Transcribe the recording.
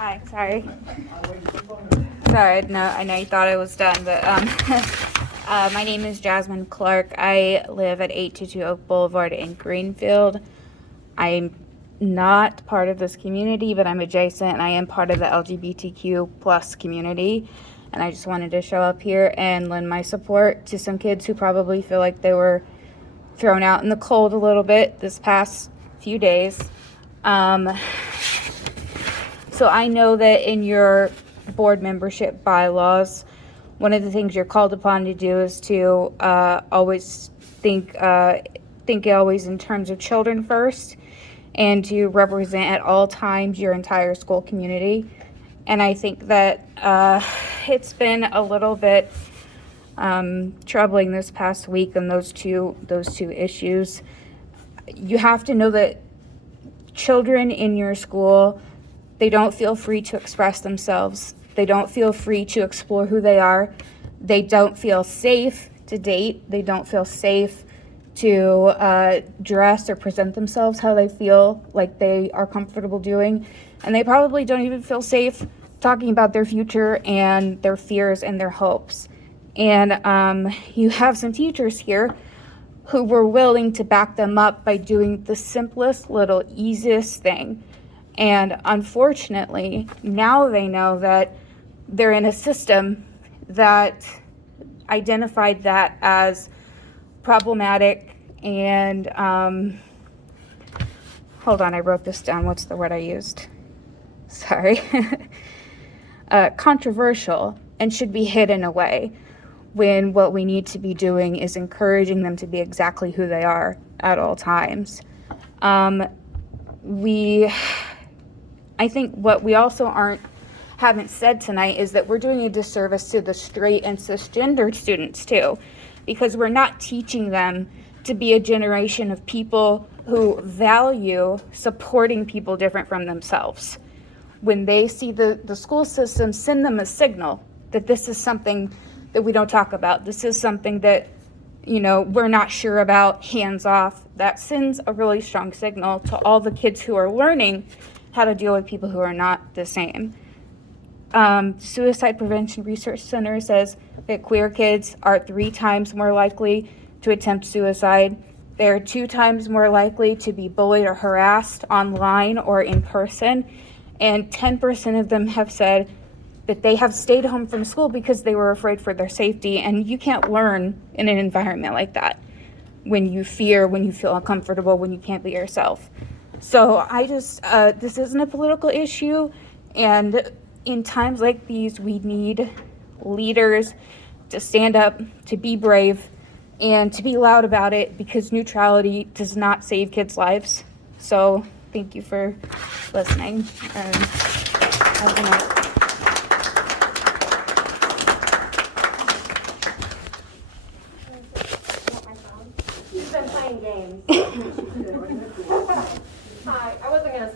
Hi, sorry. Sorry, no, I know you thought I was done, but my name is Jasmine Clark. I live at 822 Oak Boulevard in Greenfield. I'm not part of this community, but I'm adjacent and I am part of the LGBTQ plus community. And I just wanted to show up here and lend my support to some kids who probably feel like they were thrown out in the cold a little bit this past few days. So I know that in your board membership bylaws, one of the things you're called upon to do is to always think always in terms of children first, and to represent at all times your entire school community. And I think that it's been a little bit troubling this past week on those two issues. You have to know that children in your school, they don't feel free to express themselves. They don't feel free to explore who they are. They don't feel safe to date. They don't feel safe to dress or present themselves how they feel like they are comfortable doing. And they probably don't even feel safe talking about their future and their fears and their hopes. And you have some teachers here who were willing to back them up by doing the simplest, little, easiest thing. And unfortunately, now they know that they're in a system that identified that as problematic and, hold on, I wrote this down. What's the word I used? Sorry. Controversial and should be hidden away, when what we need to be doing is encouraging them to be exactly who they are at all times. I think what we also haven't said tonight is that we're doing a disservice to the straight and cisgender students too, because we're not teaching them to be a generation of people who value supporting people different from themselves. When they see the school system send them a signal that this is something that we don't talk about, this is something that, we're not sure about, hands off, that sends a really strong signal to all the kids who are learning how to deal with people who are not the same. Suicide Prevention Research Center says that queer kids are 3 times more likely to attempt suicide. They're 2 times more likely to be bullied or harassed online or in person. And 10% of them have said that they have stayed home from school because they were afraid for their safety. And you can't learn in an environment like that when you fear, when you feel uncomfortable, when you can't be yourself. So I just, this isn't a political issue, and in times like these, we need leaders to stand up, to be brave, and to be loud about it, because neutrality does not save kids' lives. So thank you for listening. Have a good night. He's been playing games. Hi, I wasn't going to